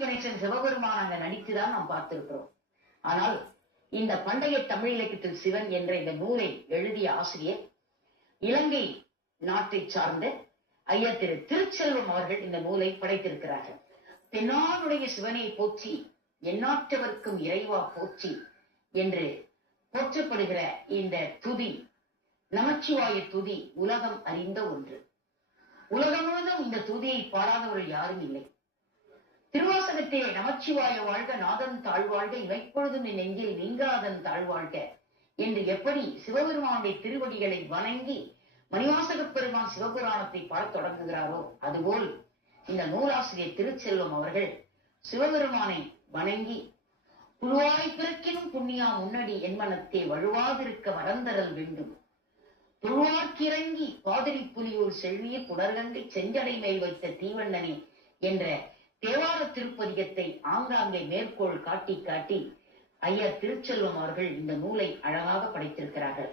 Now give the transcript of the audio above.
கணேசன் சிவபெருமான் அங்க நடித்துதான் நாம் பார்த்திருக்கிறோம். ஆனால் இந்த பண்டைய தமிழ் இலக்கியத்தில் சிவன் என்ற இந்த நூலை எழுதிய ஆசிரியர் இலங்கை நாட்டை சார்ந்த ஐயா திரு திருச்செல்வம் அவர்கள் இந்த நூலை படைத்திருக்கிறார்கள். தென்னாடுடைய சிவனை போற்றி எந்நாட்டவர்க்கும் இறைவா போற்றி என்று போற்றப்படுகிற இந்த துதி, நமச்சிவாய துதி உலகம் அறிந்த ஒன்று. உலகம் முழுவதும் இந்த துதியை பாடாதவர்கள் யாரும் இல்லை. திருவாசகத்தே நமச்சிவாய வாழ்க நாதன் தாழ்வாழ்க இமைப்பொழுதும் என் நெஞ்சில் நீங்காதன் தாழ்வாழ்க என்று எப்படி சிவபெருமானுடைய திருவடிகளை வணங்கி மணிவாசகப் பெருமான் சிவபுராணத்தை பாடத் தொடங்குகிறாரோ அதுபோல் இந்த நூலாசிரியர் திருச்செல்வம் அவர்கள் சிவபெருமானை வணங்கி புழுவாய் பிறக்கினும் புண்ணியா முன்னடி என் மனத்தே வழுவாதிருக்க வரந்தரல் வேண்டும், புழுவார்க்கிறங்கி பாதிரி புலியூர் செல்விய புடர்கங்கை செஞ்சடை மேல் வைத்த தீவண்ணனே என்ற தேவார திருப்பதிகத்தை ஆங்காங்கே மேற்கோள் காட்டி காட்டி ஐயா திருச்செல்வம் அவர்கள் இந்த நூலை அழகாக படைத்திருக்கிறார்கள்.